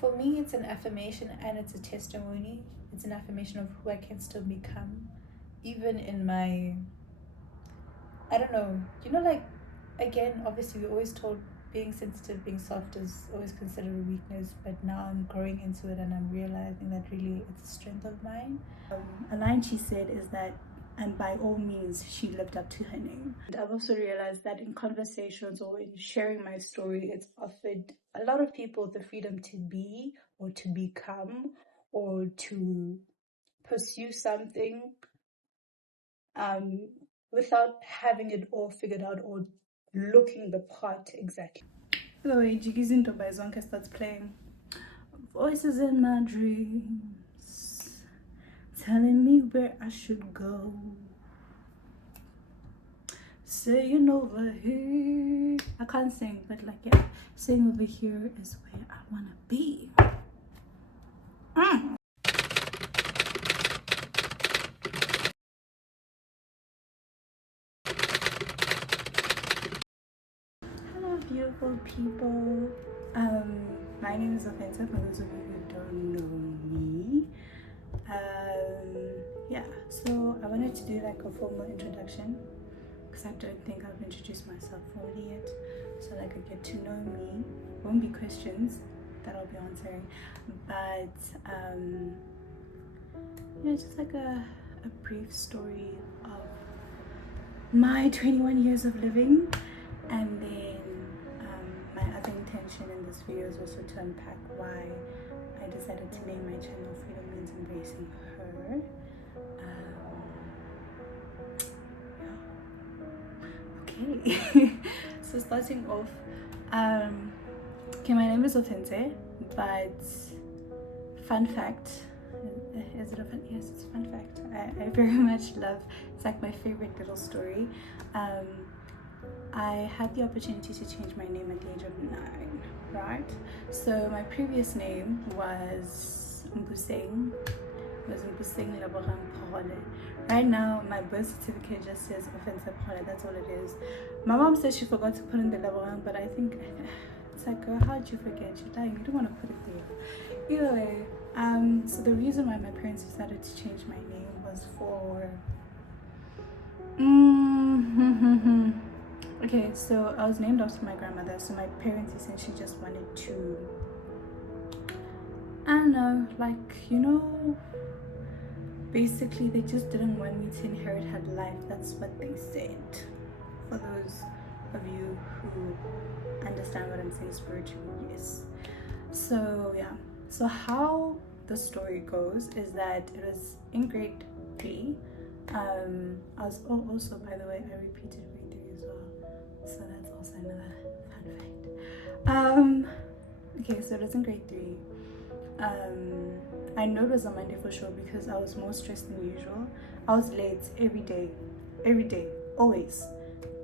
For me, it's an affirmation and it's a testimony. It's an affirmation of who I can still become, even in my, I don't know, like, again, obviously, we're always told being sensitive, being soft is always considered a weakness, but now I'm growing into it and I'm realizing that really it's a strength of mine. A line she said is that, and by all means, she lived up to her name. And I've also realized that in conversations or in sharing my story, it's offered a lot of people the freedom to be or to become or to pursue something without having it all figured out or looking the part exactly. By the way, Jiggy's into by Zonka starts playing. Voices in my dreams telling me where I should go. Saying over here. I can't sing, but like, yeah, saying over here is where I wanna be. Hello, beautiful people. My name is Offensive for those of you who don't know me. Yeah, so I wanted to do like a formal introduction because I don't think I've introduced myself formally yet. So like a get to know me. Won't be questions that I'll be answering, but yeah, just like a brief story of my 21 years of living, and then my other intention in this video is also to unpack why I decided to name my channel Freedom Means Embracing Her. Okay, so starting off, okay, my name is Ofense, but fun fact, is it a fun? Yes, it's a fun fact. I very much love, it's like my favorite little story. I had the opportunity to change my name at the age of 9, right? So my previous name was Mbuseng, Lebogang Phole. Right now, my birth certificate just says Offensive Phole, that's all it is. My mom said she forgot to put in the Lebogang, but I think it's like, girl, how'd you forget? You're lying, you don't want to put it there. Either way, so the reason why my parents decided to change my name was for okay, so I was named after my grandmother, so my parents essentially just wanted to, I don't know, like, basically they just didn't want me to inherit her life. That's what they said, for those of you who understand what I'm saying spiritually. Yes. So yeah, so how the story goes is that it was in grade 3. I was also, by the way, I repeated grade 3 as well, so that's also another fun fact. Okay, so it was in grade 3. I know it was a Monday for sure because I was more stressed than usual. I was late every day, always.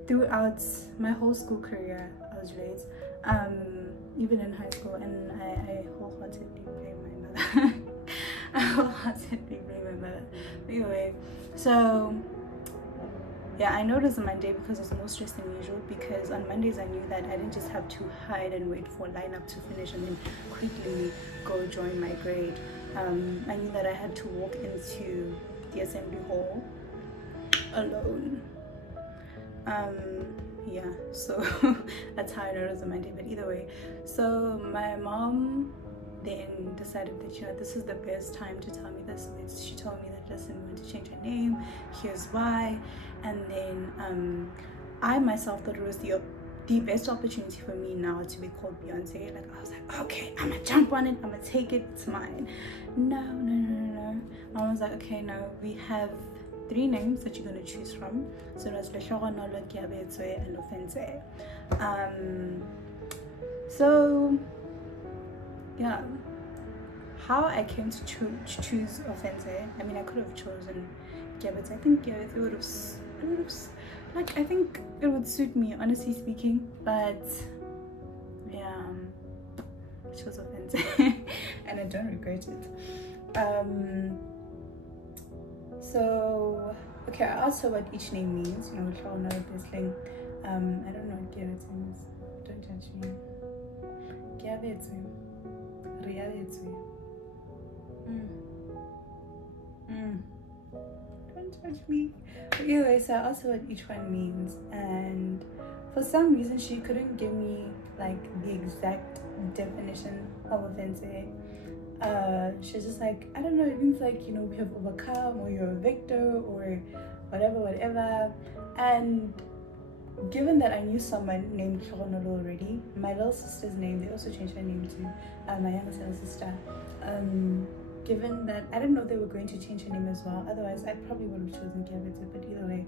Throughout my whole school career, I was late. Even in high school, and I wholeheartedly blame my mother. I wholeheartedly blame my mother. But anyway, so yeah, I know it was a Monday because I was more stressed than usual, because on Mondays I knew that I didn't just have to hide and wait for lineup to finish and then quickly go join my grade. I knew that I had to walk into the assembly hall alone. Yeah, so that's how I know it was a Monday. But either way, so my mom then decided that, this is the best time to tell me this. She told me that, listen, we want to change her name, here's why. And then I myself thought it was the best opportunity for me now to be called Beyonce. Like, I was like, okay, I'm gonna jump on it, I'm gonna take it, it's mine. No. Mom was like, okay, no, we have 3 names that you're going to choose from. So it was Leshogonolo, Kiabetswe, and Offense. So yeah, how I came to choose Offense, I mean, I could have chosen Kiabetswe. I think Kiabetswe would have, like, I think it would suit me, honestly speaking. But yeah, I chose Offense, and I don't regret it. So, okay, I asked her what each name means. I don't know what Kiabetswe means. Don't judge me. Kiabetswe, reality. Don't judge me. But anyway, so I asked her what each one means, and for some reason she couldn't give me like the exact definition of offense. She's just like, I don't know, it means like, you know, we have overcome, or you're a victor, or whatever. And given that I knew someone named Tlhogonolo already, my little sister's name, they also changed her name to my younger sister. Given that I didn't know they were going to change her name as well, otherwise I probably would have chosen Gyavetse, but either way,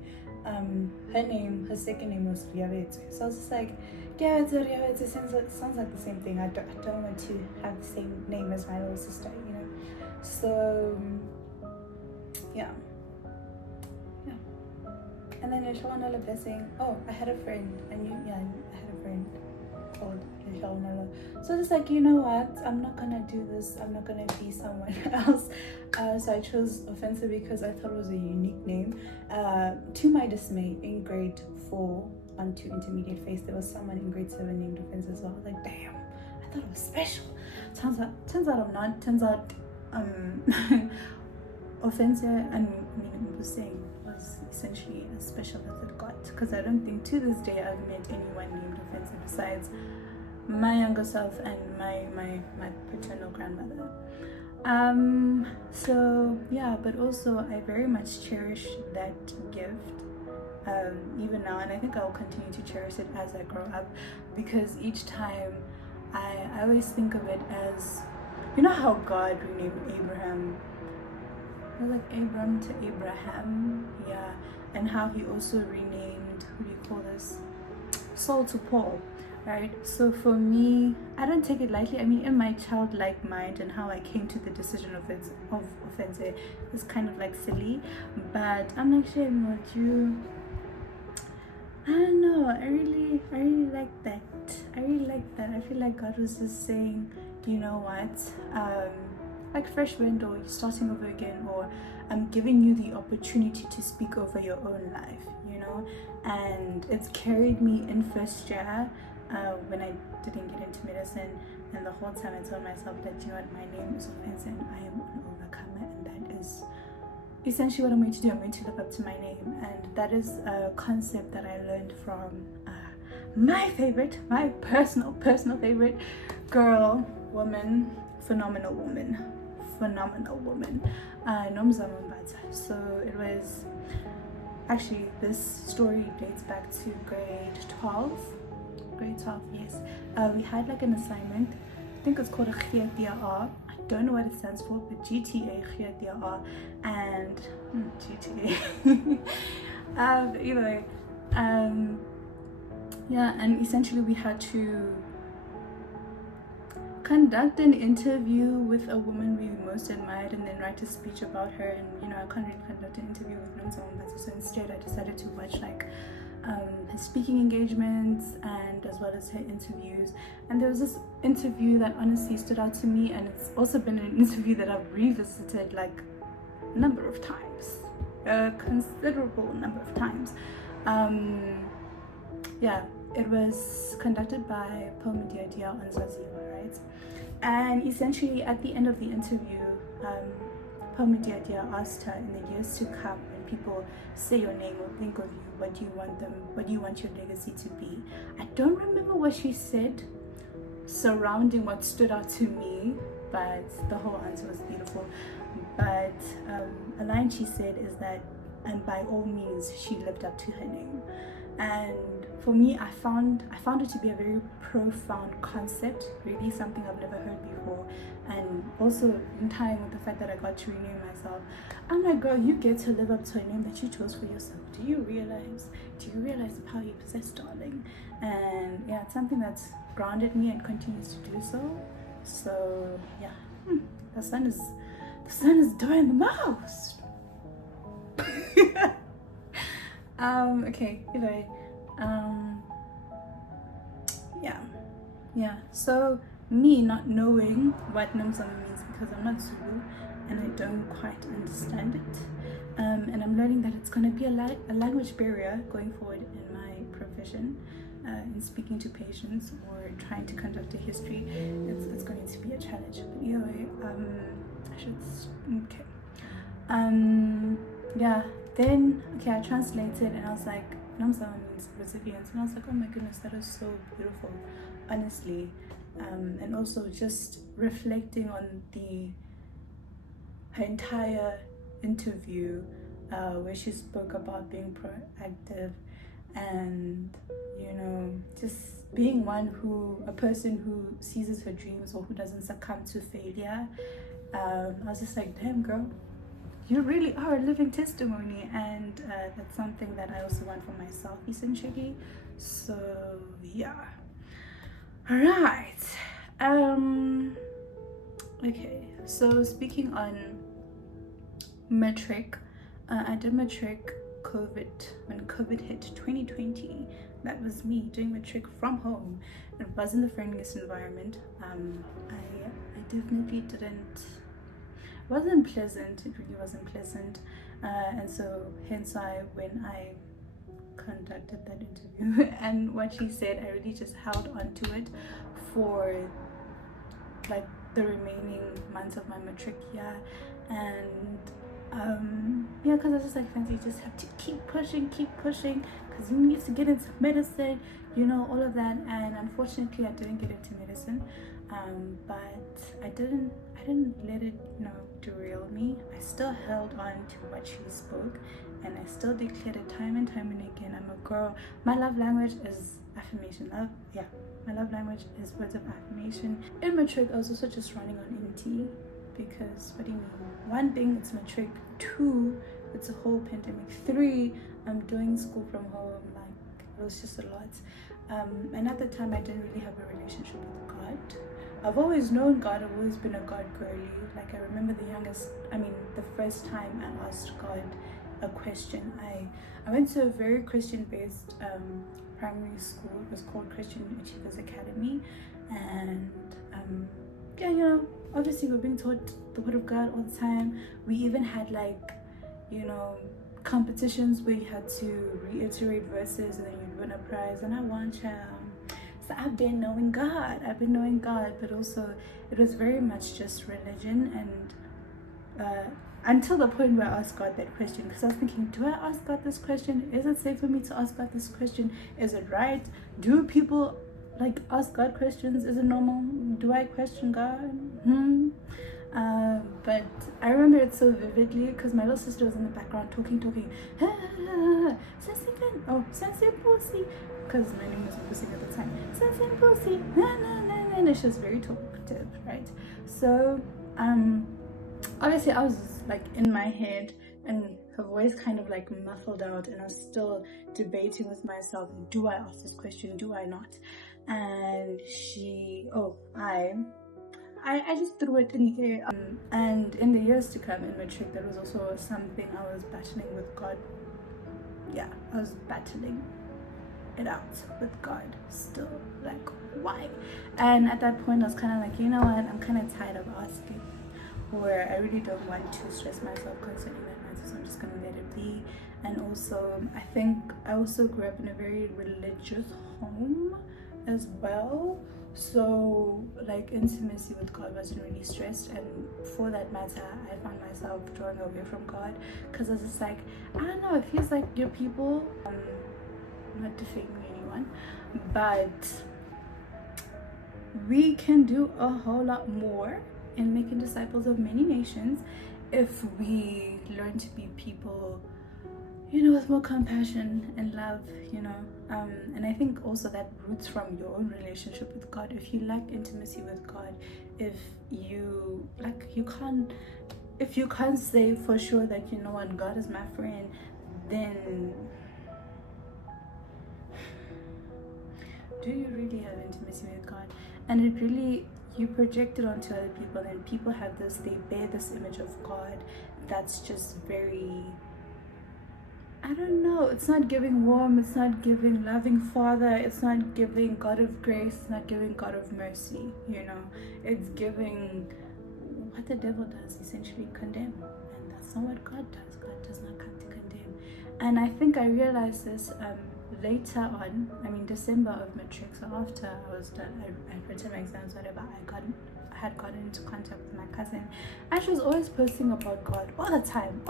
her second name was Gyavetse. So I was just like, Gyavetse sounds like the same thing. I don't want to have the same name as my little sister, you know. So yeah. And then Tlhogonolo blessing. Oh, I had a friend. I had a friend called Tlhogonolo. So just like, you know what? I'm not gonna do this. I'm not gonna be someone else. So I chose offensive because I thought it was a unique name. To my dismay, in grade 4 onto intermediate phase, there was someone in grade 7 named Offense as well. I was like, damn, I thought it was special. Turns out I'm not. Turns out Offensive, and I was saying, was essentially as special as it got, because I don't think to this day I've met anyone named Offensive besides my younger self and my paternal grandmother. So yeah, but also I very much cherish that gift even now, and I think I'll continue to cherish it as I grow up, because each time I always think of it as, you know how God renamed Abraham, like Abram to Abraham, yeah, and how he also renamed, who do you call this, Saul to Paul, right? So for me, I don't take it lightly. I mean, in my childlike mind and how I came to the decision of offense is kind of like silly, but I'm like sharing with you. I don't know, I really like that. I feel like God was just saying, you know what, like fresh wind, or you're starting over again, or I'm giving you the opportunity to speak over your own life, you know. And it's carried me in first year when I didn't get into medicine, and the whole time I told myself that, you know what, my name is Offense and I am an overcomer, and that is essentially what I'm going to do. I'm going to live up to my name. And that is a concept that I learned from my personal favorite girl, woman, phenomenal woman, Nomzamo Mbata. So it was actually, this story dates back to grade 12, yes. We had like an assignment, I think it's called a GTR. I don't know what it stands for, but GTA, GTR, and GTA. Anyway, yeah, and essentially we had to conduct an interview with a woman we most admired, and then write a speech about her. And you know, I can't really conduct an interview with Nomzamo Mbata, so instead I decided to watch like her speaking engagements, and as well as her interviews. And there was this interview that honestly stood out to me, and it's also been an interview that I've revisited like a number of times, a considerable number of times. Yeah, it was conducted by Pomadiadia on Zaziwa, right? And essentially at the end of the interview, Pomadiadia asked her, in the years to come, when people say your name or think of you, what do you want your legacy to be? I don't remember what she said surrounding what stood out to me, but the whole answer was beautiful. But a line she said is that, and by all means she lived up to her name. And for me, I found it to be a very profound concept, really something I've never heard before. And also in time with the fact that I got to rename myself, I'm like, girl, you get to live up to a name that you chose for yourself. Do you realize the power you possess, darling? And yeah, it's something that's grounded me and continues to do so. So yeah, the sun is doing the most. Okay, anyway, yeah, so me not knowing what Nomzamo means, because I'm not Zulu and I don't quite understand it, and I'm learning that it's going to be a language barrier going forward in my profession, in speaking to patients or trying to conduct a history. It's going to be a challenge. But I should okay. Yeah. Then I translated and I was like, Namsa means resilience, and I was like, oh my goodness, that is so beautiful, honestly. And also just reflecting on her entire interview, where she spoke about being proactive and, you know, just being a person who seizes her dreams or who doesn't succumb to failure. I was just like, damn girl, you really are a living testimony, and that's something that I also want for myself, essentially. So yeah. All right. Okay, so speaking on matric, I did matric when COVID hit 2020. That was me doing matric from home. It wasn't the friendliest environment. I definitely didn't. It wasn't pleasant. It really wasn't pleasant. And so hence when I conducted that interview and what she said, I really just held on to it for like the remaining months of my matric year. And yeah, because I was just like, Fancy, you just have to keep pushing because you need to get into medicine, you know, all of that. And unfortunately I didn't get into medicine, but I didn't let it, you know, derail me. I still held on to what she spoke, and I still declared it time and time and again. I'm a girl. My love language is affirmation. My love language is words of affirmation. In matric, I was also just running on MT because, what do you mean? One thing, it's matric. Two, it's a whole pandemic. Three, I'm doing school from home. Like, it was just a lot. And at the time, I didn't really have a relationship with God. I've always known God. I've always been a God girly. Like, I remember the first time I asked God a question. I went to a very Christian-based primary school. It was called Christian Achievers Academy, and yeah, you know, obviously we're being taught the word of God all the time. We even had, like, you know, competitions where you had to reiterate verses and then you'd win a prize, and I won, so I've been knowing God, but also it was very much just religion. And until the point where I asked God that question, because I was thinking, do I ask God this question? Is it safe for me to ask God this question? Is it right? Do people like ask God questions? Is it normal? Do I question God? But I remember it so vividly because my little sister was in the background talking, because my name was Pussy at the time. And she was very talkative, right? So obviously I was like in my head, and her voice kind of like muffled out, and I was still debating with myself, do I ask this question, do I not? And I just threw it in the air. And in the years to come in matric, that was also something I was battling with God. Yeah, I was battling it out with God still, like, why? And at that point I was kind of like, you know what, I'm kind of tired of asking, or I really don't want to stress myself concerning that matter, so I'm just gonna let it be. And also I think I also grew up in a very religious home as well, so like intimacy with God wasn't really stressed, and for that matter I found myself drawing away from God because I was just like, I don't know, it feels like your people, not defaming anyone, but we can do a whole lot more in making disciples of many nations if we learn to be people, you know, with more compassion and love, you know. And I think also that roots from your own relationship with God. If you lack intimacy with God, if you can't say for sure that, you know what, God is my friend, then do you really have intimacy with God? And it really, you project it onto other people, and people have this, they bear this image of God that's just very, I don't know, it's not giving warm, it's not giving loving Father, it's not giving God of grace, it's not giving God of mercy, you know. It's giving what the devil does, essentially condemn. And that's not what God does. God does not come to condemn. And I think I realized this later on, December of matric, so after I was done, I written my exams, whatever, I had gotten into contact with my cousin, and she was always posting about God all the time.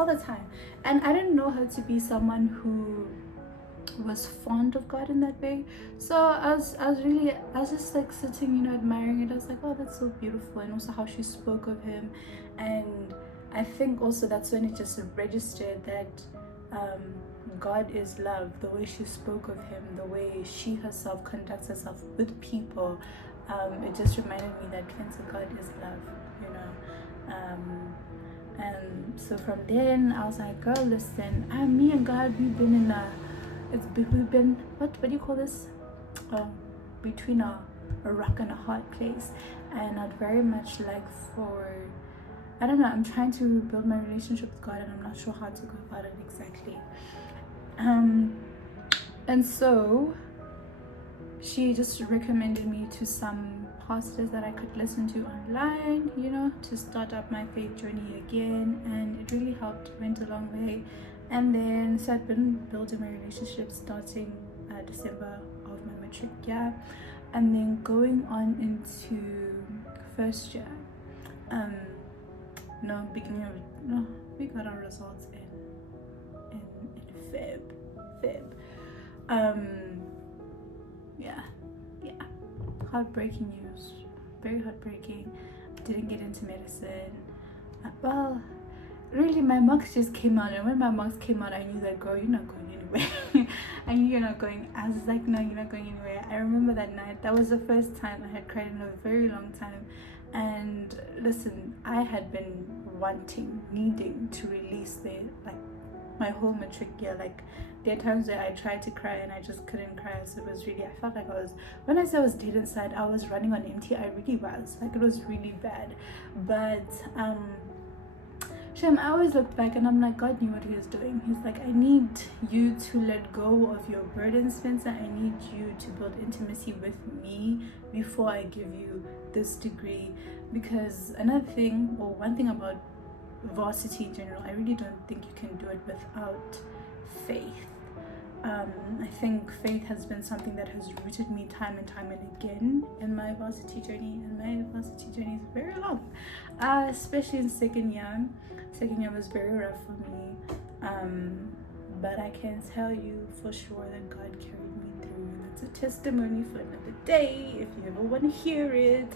And I didn't know her to be someone who was fond of God in that way. So I was just like sitting, admiring it. I was like, oh, that's so beautiful. And also how she spoke of him. And I think also that's when it just registered that God is love. The way she spoke of him, the way she herself conducts herself with people, it just reminded me that God is love, and so from then I was like, girl, listen, me and God, we've been what do you call this, between a rock and a hard place. And I'd very much like I don't know, I'm trying to rebuild my relationship with God, and I'm not sure how to go about it exactly. And so she just recommended me to some pastors that I could listen to online, to start up my faith journey again. And it really helped, went a long way. And then so I've been building my relationship starting December of my matric year, and then going on into first year. We got our results in Feb. Heartbreaking news, very heartbreaking. Didn't get into medicine. Really, my marks just came out, and when my marks came out, I knew that, girl, you're not going anywhere. I knew you're not going. I was like, no, you're not going anywhere. I remember that night. That was the first time I had cried in a very long time. And listen, I had been needing to release my whole matric year. Like, there are times where I tried to cry and I just couldn't cry. So it was really, I felt like when I said I was dead inside, I was running on empty. I really was. Like, it was really bad. But I always look back and I'm like, God knew what he was doing. He's like, I need you to let go of your burden, Spencer. I need you to build intimacy with me before I give you this degree. Because one thing about varsity in general, I really don't think you can do it without faith. I think faith has been something that has rooted me time and time and again in my varsity journey, and my varsity journey is very long, especially in second year. Second year was very rough for me, but I can tell you for sure that God carried me through, and it's a testimony for another day if you ever want to hear it.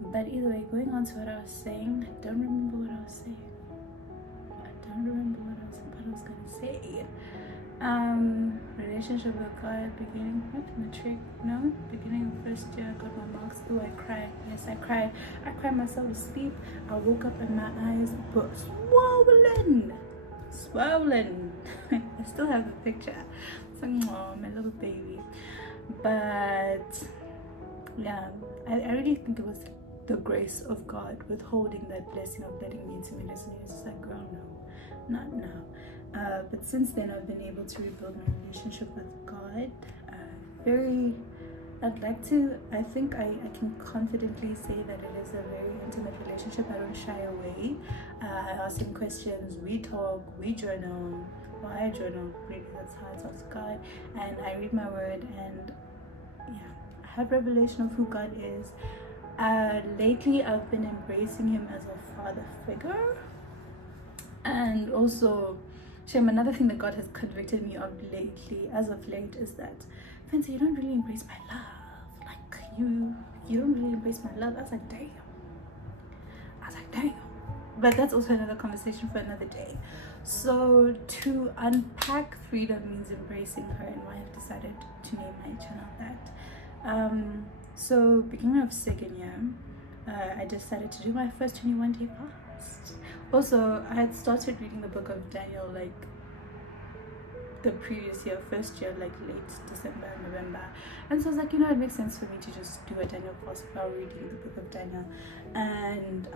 But either way, going on to what I was saying, I don't remember what I was saying. What I was gonna say. Relationship with God, beginning of first year, I got my marks. Oh, I cried. Yes, I cried. I cried myself to sleep. I woke up and my eyes were swollen. I still have the picture. It's like, oh, my little baby. But yeah, I really think it was the grace of God withholding that blessing of letting me into medicine. It's just like, girl, no, not now. But since then, I've been able to rebuild my relationship with God. I think I can confidently say that it is a very intimate relationship. I don't shy away. I ask him questions, we talk, we journal. Well, I journal, really, that's how I talk to God. And I read my word, and I have revelation of who God is. Lately, I've been embracing him as a father figure. And also, another thing that God has convicted me of as of late, is that, Fancy, you don't really embrace my love. Like, you don't really embrace my love. I was like, damn. But that's also another conversation for another day. So, to unpack freedom means embracing her, and why I've decided to name my channel that. So, beginning of second year, I decided to do my first 21-day fast. Also, I had started reading the book of Daniel the previous year, first year, late December, November. And so I was like, it makes sense for me to just do a Daniel fast while reading the book of Daniel. And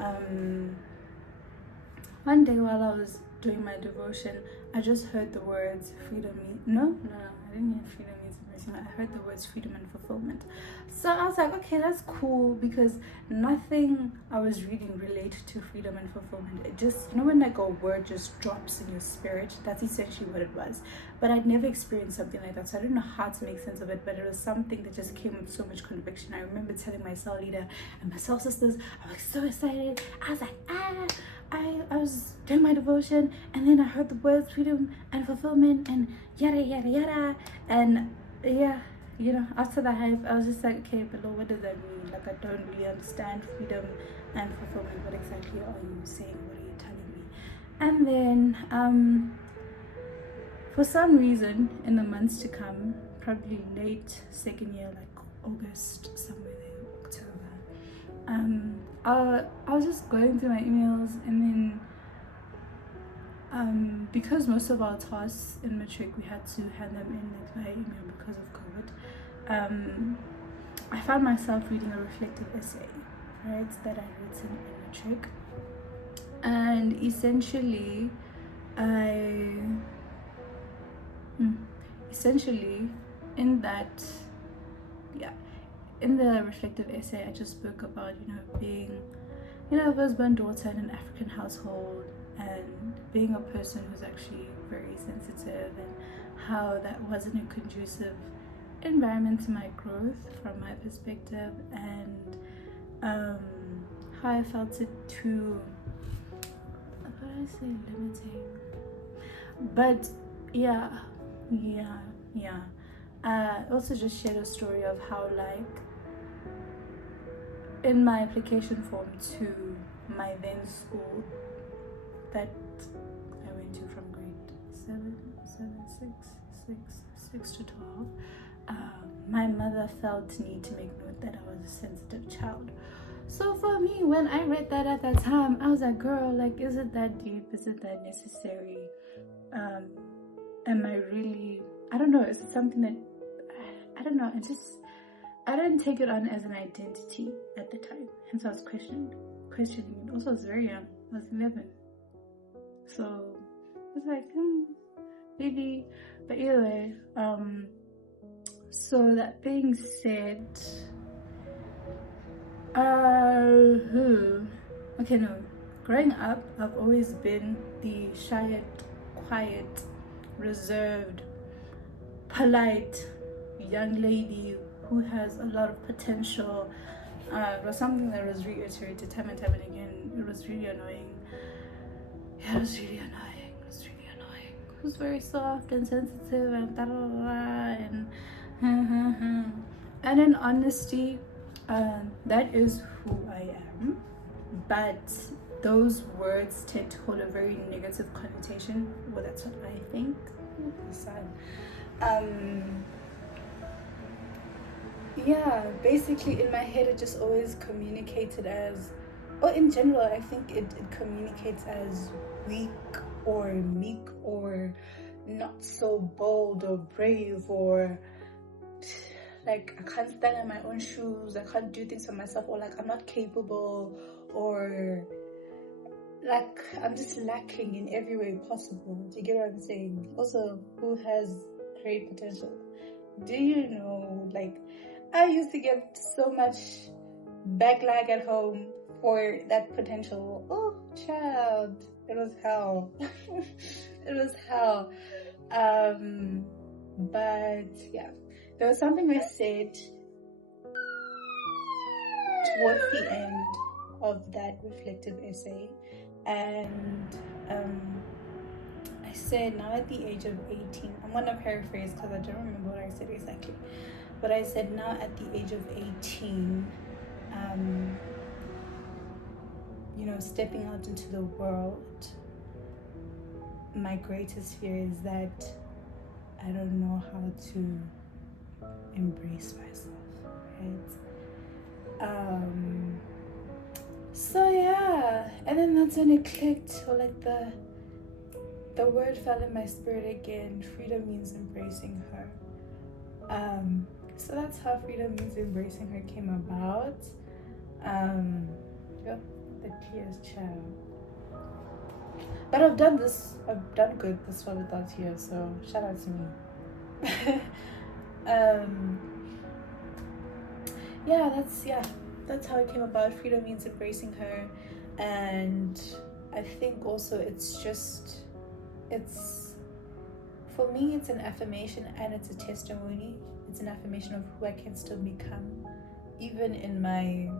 one day while I was doing my devotion, I just heard the words freedom. I didn't hear freedom means you know, I heard the words freedom and fulfillment. So I was like, okay, that's cool, because nothing I was reading related to freedom and fulfillment. It just, you know, when like a word just drops in your spirit, that's essentially what it was. But I'd never experienced something like that, so I didn't know how to make sense of it. But it was something that just came with so much conviction. I remember telling my cell leader and my cell sisters, I was so excited. I was like, I was doing my devotion, and then I heard the words freedom and fulfillment and yada yada yada, and yeah, you know, after the hype, I was just like, okay, but Lord, what does that mean? Like, I don't really understand freedom and fulfillment. What exactly are you saying? What are you telling me? And then for some reason, in the months to come, probably late second year, like August, somewhere there, October, I was just going through my emails, and then because most of our tasks in matric we had to hand them in like via email because of COVID, I found myself reading a reflective essay, right, that I'd written in matric, and essentially in that, yeah, in the reflective essay, I just spoke about, you know, being, you know, a husband, daughter in an African household, and being a person who's actually very sensitive, and how that wasn't a conducive environment to my growth from my perspective, and how I felt it to, what did I say, limiting, but yeah. Also just shared a story of how, like, in my application form to my then school that I went to from grade 6 to 12, my mother felt need to make note that I was a sensitive child. So for me, when I read that at that time, I was like, girl, like, is it that deep? Is it that necessary? Am I really, I don't know, it's something that, I don't know, I didn't take it on as an identity at the time, hence I was questioning it. Also, I was very young, I was 11, so I was like, maybe, but either way, so that being said, growing up, I've always been the shy, quiet, reserved, polite young lady who has a lot of potential. It was something that was reiterated time and time and again. It was really annoying. Yeah, it was really annoying. It was very soft and sensitive and da da da and in honesty, that is who I am. But those words tend to hold a very negative connotation. Well, that's what I think. Yeah, basically in my head it just always communicated as, or in general I think it communicates as weak or meek or not so bold or brave, or like I can't stand in my own shoes, I can't do things for myself, or like I'm not capable, or like I'm just lacking in every way possible. Do you get what I'm saying? Also, who has great potential? Do you know, like, I used to get so much backlash at home for that potential. Oh, child, it was hell. It was hell. But yeah, there was something I said towards the end of that reflective essay, and I said, now at the age of 18, I'm gonna paraphrase because I don't remember what I said exactly, but I said, now at the age of 18, you know, stepping out into the world, my greatest fear is that I don't know how to embrace myself, right? So yeah, and then that's when it clicked, or like the word fell in my spirit again. Freedom means embracing her. So that's how freedom means embracing her came about. Yep, the tears, child. But I've done good this far without tears, so shout out to me. um that's how it came about. Freedom means embracing her. And I think also it's for me, it's an affirmation and it's a testimony. It's an affirmation of who I can still become, even in my,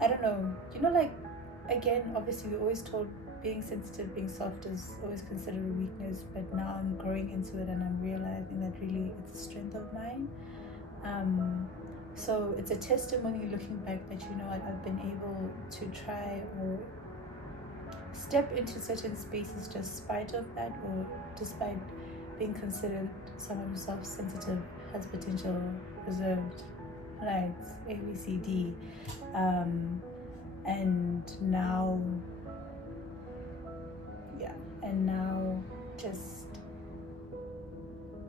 I don't know, like, again, obviously we're always told being sensitive, being soft is always considered a weakness, but now I'm growing into it and I'm realizing that really it's a strength of mine. So it's a testimony looking back that, I've been able to try or step into certain spaces despite of that, or despite being considered someone who's self-sensitive, has potential, reserved, right, ABCD, and now just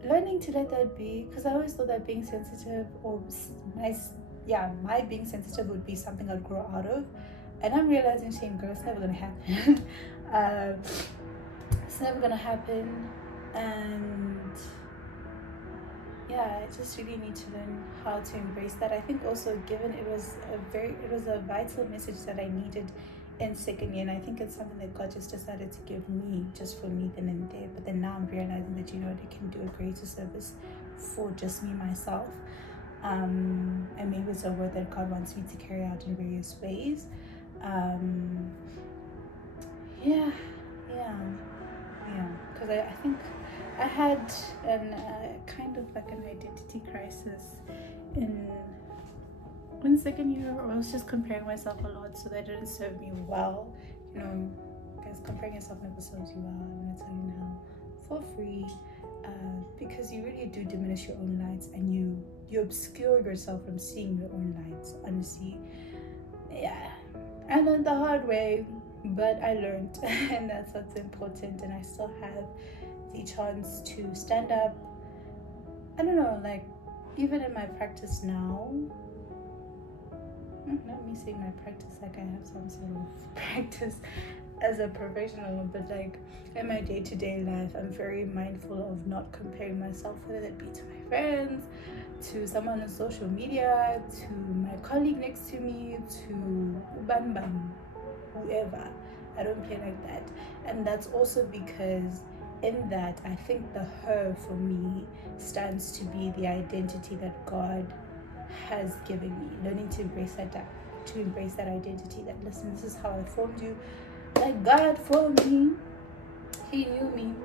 learning to let that be, because I always thought that being sensitive, or my being sensitive would be something I'd grow out of, and I'm realizing, shame girl, it's never gonna happen. It's never gonna happen. And I just really need to learn how to embrace that. I think also, given it was a vital message that I needed in second year, and I think it's something that God just decided to give me just for me then and there. But then now I'm realizing that it can do a greater service for just me, myself, and maybe it's a word that God wants me to carry out in various ways. Because I think I had kind of like an identity crisis in second year, or I was just comparing myself a lot, so that didn't serve me well. Guys, comparing yourself never serves you well. I'm gonna tell you now, for free, because you really do diminish your own lights, and you obscure yourself from seeing your own lights. Honestly, I learned the hard way, but I learned, and that's what's important. And I still have the chance to stand up. I don't know, like, even in my practice now, not me saying my practice like I have some sort of practice as a professional, but like in my day-to-day life, I'm very mindful of not comparing myself, whether it be to my friends, to someone on social media, to my colleague next to me, to whoever. I don't play like that. And that's also because in that, I think the her for me stands to be the identity that God has given me. Learning to embrace that identity, that, listen, this is how I formed you. Like God formed me. He knew me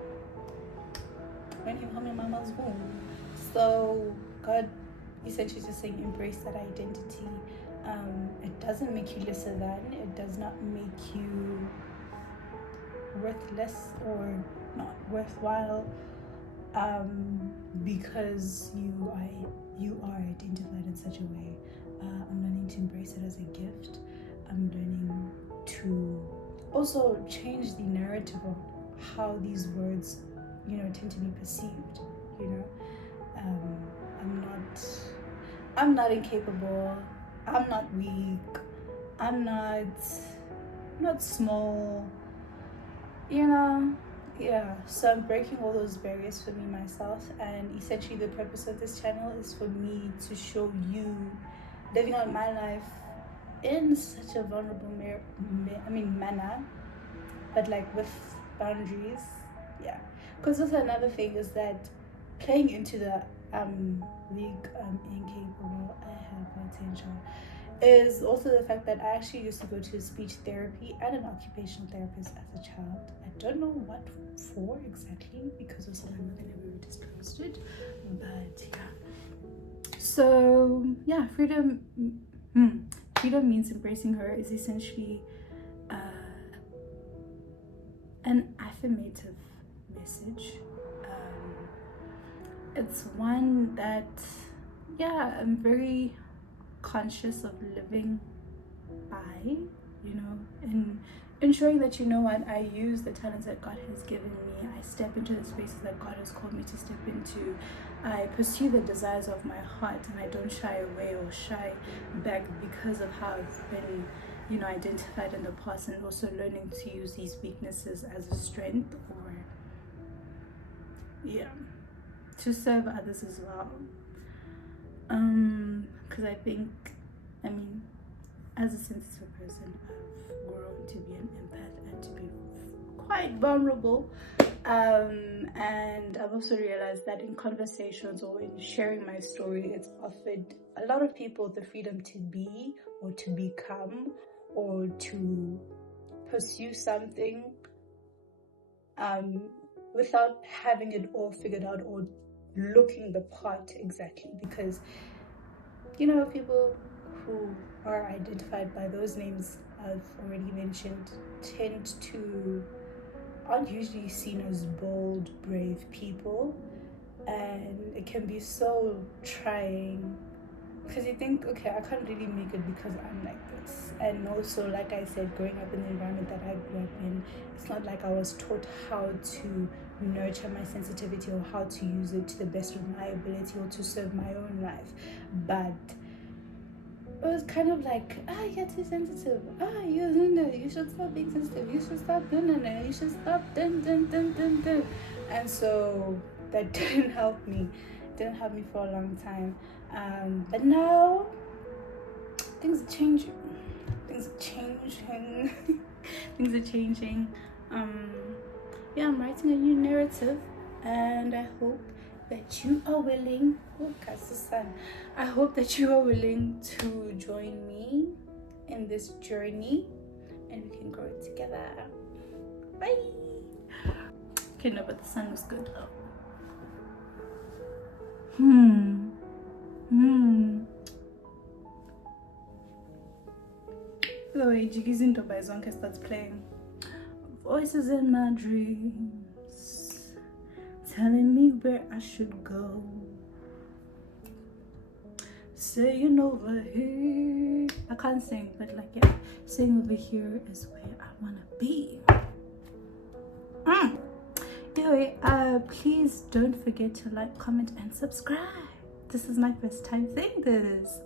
when he held me in my mama's womb. So God essentially just saying, embrace that identity. It doesn't make you lesser than. It does not make you worthless or not worthwhile, because you are identified in such a way. I'm learning to embrace it as a gift. I'm learning to also change the narrative of how these words, tend to be perceived. I'm not incapable. I'm not weak. I'm not small. So I'm breaking all those barriers for me, myself, and essentially the purpose of this channel is for me to show you living out my life in such a vulnerable manner, but like with boundaries. Because also another thing is that playing into the weak, incapable, I have potential, is also the fact that I actually used to go to speech therapy and an occupational therapist as a child. I don't know what for exactly, because also my mother never disclosed it, but so freedom means embracing her is essentially an affirmative message. It's one that I'm very conscious of living by, and ensuring that I use the talents that God has given me. I step into the spaces that God has called me to step into. I pursue the desires of my heart, and I don't shy away or shy back because of how I've been identified in the past, and also learning to use these weaknesses as a strength, or to serve others as well. Because I think, I mean, as a sensitive person, I've grown to be an empath and to be quite vulnerable. And I've also realized that in conversations or in sharing my story, it's offered a lot of people the freedom to be or to become or to pursue something without having it all figured out or looking the part exactly. Because, you know, people who are identified by those names I've already mentioned aren't usually seen as bold, brave people, and it can be so trying because you think, okay, I can't really make it because I'm like this. And also, like I said, growing up in the environment that I grew up in, it's not like I was taught how to nurture my sensitivity or how to use it to the best of my ability or to serve my own life. But it was kind of like, you're too sensitive. You should stop being sensitive. You should stop doing it. You should stop dun. And so that didn't help me. Didn't help me for a long time. But now things are changing. Things are changing. Yeah, I'm writing a new narrative, and I hope that you are willing. I hope that you are willing to join me in this journey, and we can grow it together. Bye. Okay, no, but the sun was good though. By the way, Jiggy's into by Zonka starts playing. Voices in my dreams telling me where I should go. Saying over here. I can't sing, but like, yeah, saying over here is where I wanna be. Anyway, please don't forget to like, comment, and subscribe. This is my first time saying this.